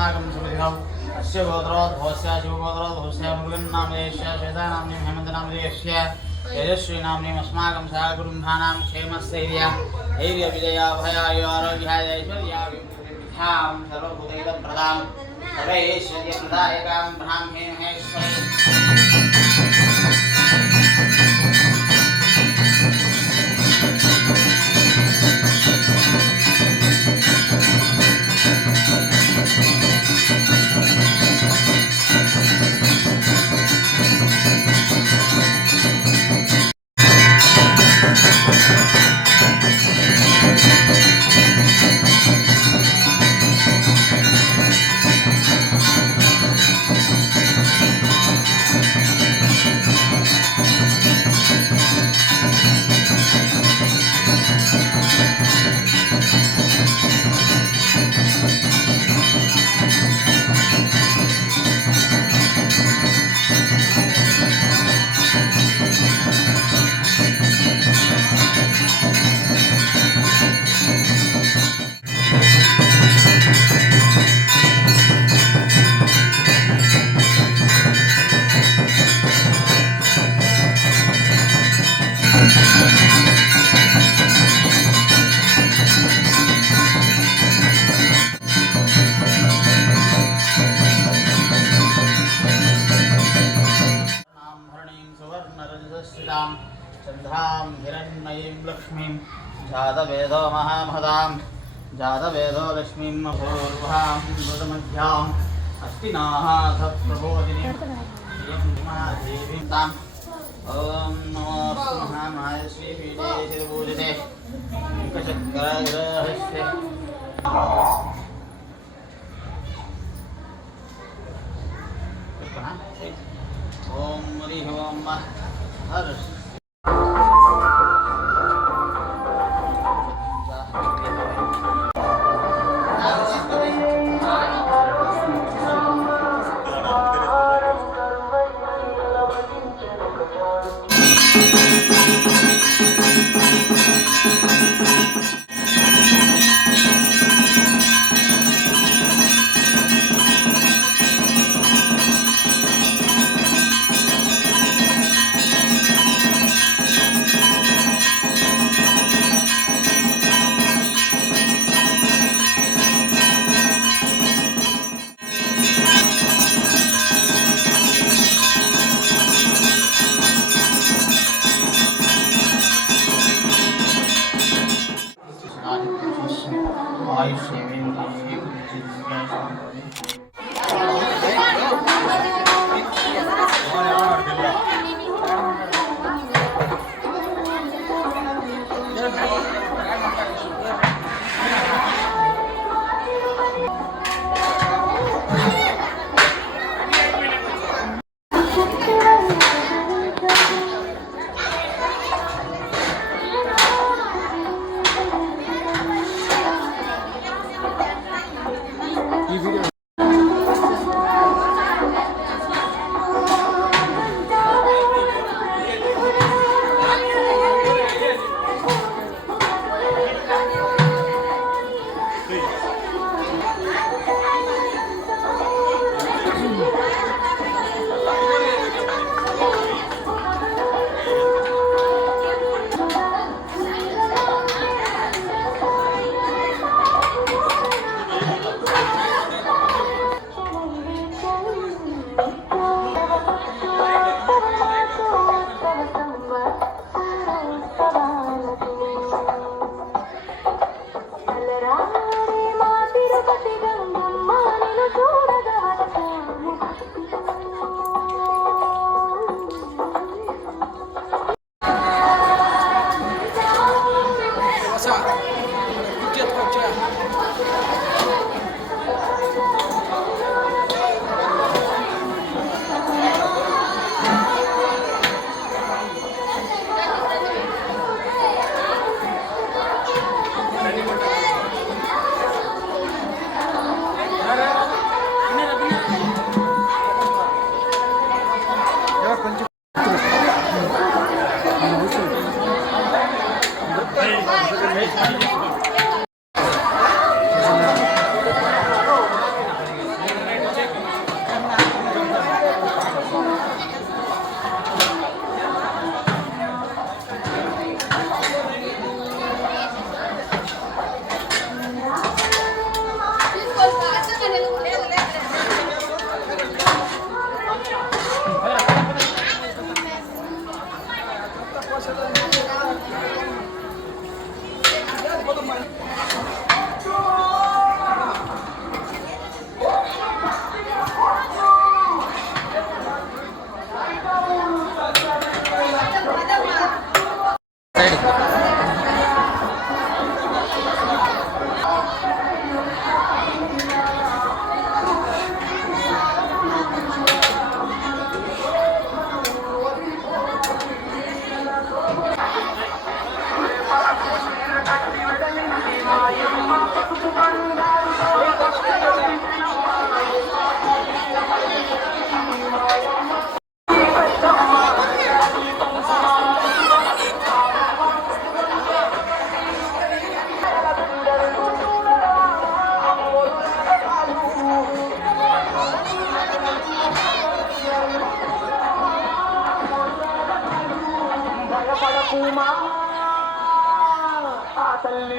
अस्माकं सुविधौ अस्य गोत्रोद्भवस्य शिवगोत्रोद्भवस्य मुरुगन्नामधेयस्य श्वेतानाम्नीं हेमन्तनामधेयस्य तेजस्वीनाम्नीम् अस्माकं सहकुटुम्बानां क्षेमस्थैर्य धैर्यविजयाभयाय आरोग्याय ऐश्वर्याभिवृद्धिं सर्वभूतैकप्रदां सर्वैश्वर्यप्रदायकां ब्राह्मे महेश्वरी चंद्रां हिरण्मयीं लक्ष्मीं जातवेदो महामहदां जातवेदो लक्ष्मीं पूर्वां मृतमध्याम् अस्तिनाः सप्रबोधिनीं देवीं ताम् ॐ नमो महामाय श्रीपीठे शिवपूजिते एकचक्रग्रहस्ते ओम हरि ओम हर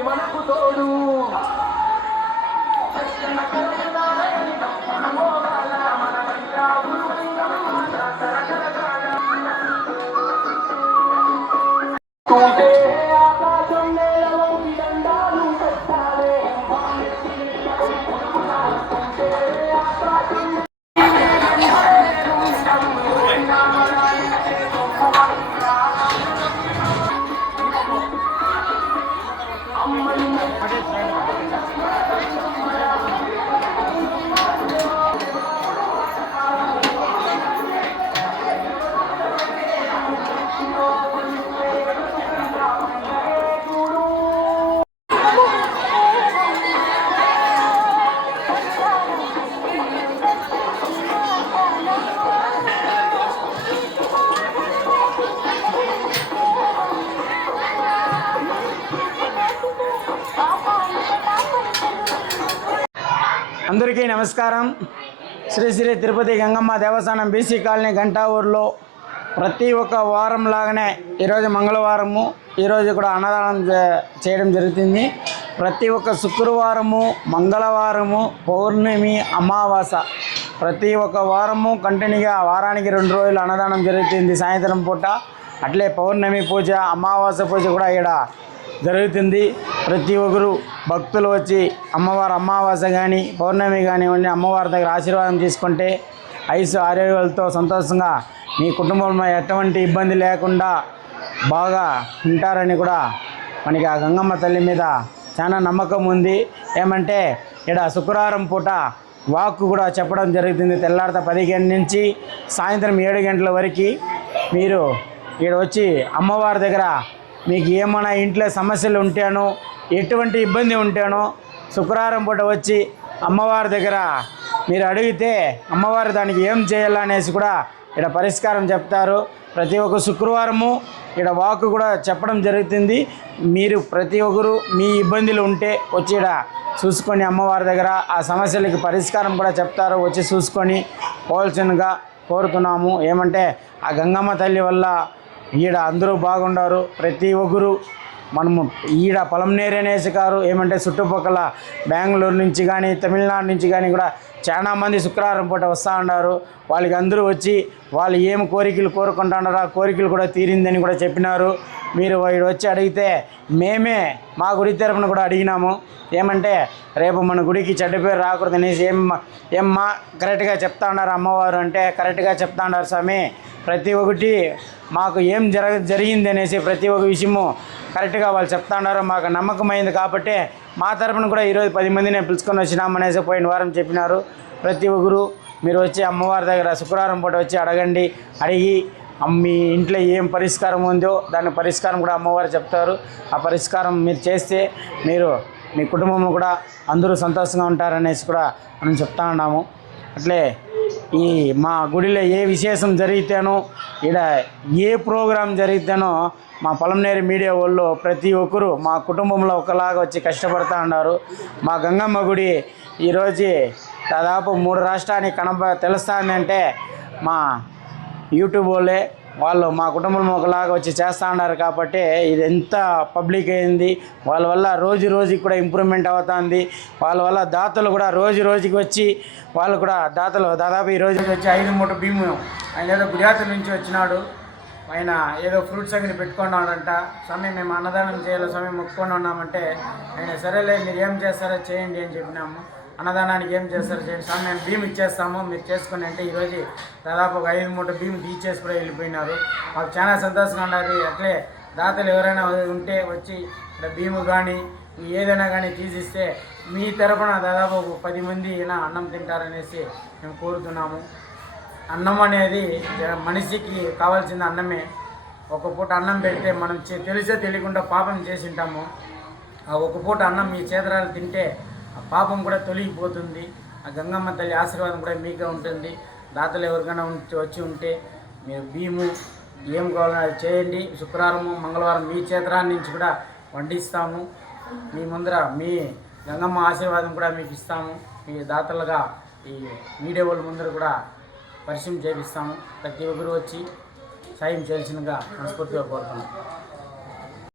మనకు తోడు ఆకాశం నేలలో దండాలు పెట్టాలి అందరికీ నమస్కారం. శ్రీ శ్రీ తిరుపతి గంగమ్మ దేవస్థానం బీసీ కాలనీ గంటావూరులో ప్రతి ఒక్క వారం లాగానే ఈరోజు మంగళవారము, ఈరోజు కూడా అన్నదానం చేయడం జరుగుతుంది. ప్రతి ఒక్క శుక్రవారము, మంగళవారము, పౌర్ణమి, అమావాస ప్రతి ఒక్క వారము కంటిన్యూగా వారానికి 2 రోజులు అన్నదానం జరుగుతుంది సాయంత్రం పూట. అట్లే పౌర్ణమి పూజ, అమావాస పూజ కూడా ఇక్కడ జరుగుతుంది. ప్రతి ఒక్కరు భక్తులు వచ్చి అమ్మవారు అమావాస కానీ పౌర్ణమి కానివ్వండి అమ్మవారి దగ్గర ఆశీర్వాదం తీసుకుంటే ఐసు ఆరోగ్యాలతో సంతోషంగా మీ కుటుంబంలో ఎటువంటి ఇబ్బంది లేకుండా బాగా ఉంటారని కూడా మనకి ఆ గంగమ్మ తల్లి మీద చాలా నమ్మకం ఉంది. ఏమంటే ఇక్కడ శుక్రవారం పూట వాక్కు కూడా చెప్పడం జరుగుతుంది. తెల్లారిత 10 గంటల నుంచి సాయంత్రం 7 గంటల వరకు మీరు ఇక్కడ వచ్చి అమ్మవారి దగ్గర మీకు ఏమైనా ఇంట్లో సమస్యలు ఉంటేనో ఎటువంటి ఇబ్బంది ఉంటేనో శుక్రవారం పూట వచ్చి అమ్మవారి దగ్గర మీరు అడిగితే అమ్మవారు దానికి ఏం చేయాలనేసి కూడా ఇక్కడ పరిష్కారం చెప్తారు. ప్రతి ఒక్క శుక్రవారము ఇక్కడ వాక్కు కూడా చెప్పడం జరుగుతుంది. మీరు ప్రతి ఒక్కరు మీ ఇబ్బందులు ఉంటే వచ్చి ఇక్కడ చూసుకొని అమ్మవారి దగ్గర ఆ సమస్యలకి పరిష్కారం కూడా చెప్తారు. వచ్చి చూసుకొని పోవాల్సిందిగా కోరుతున్నాము. ఏమంటే ఆ గంగమ్మ తల్లి వల్ల ఈడ అందరూ బాగుండారు. ప్రతి ఒక్కరు మనము ఈడ పొలంనేరు అనేసి కారు ఏమంటే చుట్టుపక్కల బెంగళూరు నుంచి కానీ తమిళనాడు నుంచి కానీ కూడా చాలా మంది శుక్రవారం పూట వస్తూ ఉన్నారు. వాళ్ళకి అందరూ వచ్చి వాళ్ళు ఏం కోరికలు కోరుకుంటున్నారో ఆ కోరికలు కూడా తీరిందని కూడా చెప్పినారు. మీరు వీడు వచ్చి అడిగితే మేమే మా గుడి తరపున కూడా అడిగినాము. ఏమంటే రేపు మన గుడికి చెడ్డ పేరు రాకూడదు అనేసి ఏమ్మా కరెక్ట్గా చెప్తా ఉన్నారు అమ్మవారు అంటే కరెక్ట్గా చెప్తా ఉన్నారు స్వామి. ప్రతి ఒక్కటి మాకు ఏం జరిగింది అనేసి ప్రతి ఒక్క విషయము కరెక్ట్గా వాళ్ళు చెప్తా ఉన్నారు. మాకు నమ్మకమైంది కాబట్టి మా తరపున కూడా ఈరోజు 10 మందిని పిలుచుకొని వచ్చినామనేసి పోయిన వారం చెప్పినారు. ప్రతి ఒక్కరు మీరు వచ్చి అమ్మవారి దగ్గర శుక్రవారం పూట వచ్చి అడగండి. అడిగి మీ ఇంట్లో ఏం పరిష్కారం ఉందో దాని పరిష్కారం కూడా అమ్మవారు చెప్తారు. ఆ పరిష్కారం మీరు చేస్తే మీరు మీ కుటుంబం కూడా అందరూ సంతోషంగా ఉంటారనేసి కూడా మనం చెప్తా ఉన్నాము. అట్లే ఈ మా గుడిలో ఏ విశేషం జరిగితేనో ఇక్కడ ఏ ప్రోగ్రాం జరిగితేనో మా పొలంనేరు మీడియా వాళ్ళు ప్రతి ఒక్కరు మా కుటుంబంలో ఒకలాగా వచ్చి కష్టపడుతూ ఉన్నారు. మా గంగమ్మ గుడి ఈరోజు దాదాపు 3 రాష్ట్రానికి తెలుస్తుందంటే మా యూట్యూబ్ వాళ్ళే వాళ్ళు మా కుటుంబంలో ఒకలాగా వచ్చి చేస్తూ ఉన్నారు. కాబట్టి ఇది ఎంత పబ్లిక్ అయింది. వాళ్ళ వల్ల రోజు రోజుకి కూడా ఇంప్రూవ్మెంట్ అవుతుంది. వాళ్ళ వల్ల దాతలు కూడా రోజు రోజుకి వచ్చి వాళ్ళు కూడా దాతలు దాదాపు ఈ రోజుకి వచ్చి 5 మూట భీము ఆయన ఏదో గుజరాత్ నుంచి వచ్చినాడు. ఆయన ఏదో ఫ్రూట్స్ అంగడి పెట్టుకున్నాడంట. స్వామి మేము అన్నదానం చేయాలి స్వామి మొక్కుకొని ఉన్నామంటే ఆయన సరేలే మీరు ఏం చేస్తారో చేయండి అని చెప్పినాము. అన్నదానానికి ఏం చేస్తారో చేయండి స్వామి మేము భీము ఇచ్చేస్తాము మీరు చేసుకుని అంటే ఈరోజు దాదాపు ఒక 5 మూట భీము తీసేసి కూడా వెళ్ళిపోయినారు. మాకు చాలా సంతోషంగా ఉండాలి. అట్లే దాతలు ఎవరైనా ఉంటే వచ్చి ఇక్కడ భీము కానీ ఏదైనా కానీ తీసిస్తే మీ తరపున దాదాపు 10 మంది ఇలా అన్నం తింటారనేసి మేము కోరుతున్నాము. అన్నం అనేది మనిషికి కావాల్సిన అన్నమే. ఒక పూట అన్నం పెడితే మనం తెలిసే తెలియకుండా పాపం చేసి ఉంటాము. ఆ ఒక పూట అన్నం మీ చేతరాలు తింటే ఆ పాపం కూడా తొలగిపోతుంది. ఆ గంగమ్మ తల్లి ఆశీర్వాదం కూడా మీకే ఉంటుంది. దాతలు ఎవరికైనా వచ్చి ఉంటే మీరు భీము ఏం కావాలన్నా అది చేయండి. శుక్రవారము మంగళవారం మీ చేతరాన్ని నుంచి కూడా వండిస్తాము. మీ ముందర మీ గంగమ్మ ఆశీర్వాదం కూడా మీకు ఇస్తాము. మీ దాతలుగా ఈ మీడియా వాళ్ళ ముందర కూడా పరిచయం చేపిస్తాము. ప్రతి ఒక్కరు వచ్చి సాయం చేయాల్సిందిగా మనస్ఫూర్తిగా కోరుతున్నాం.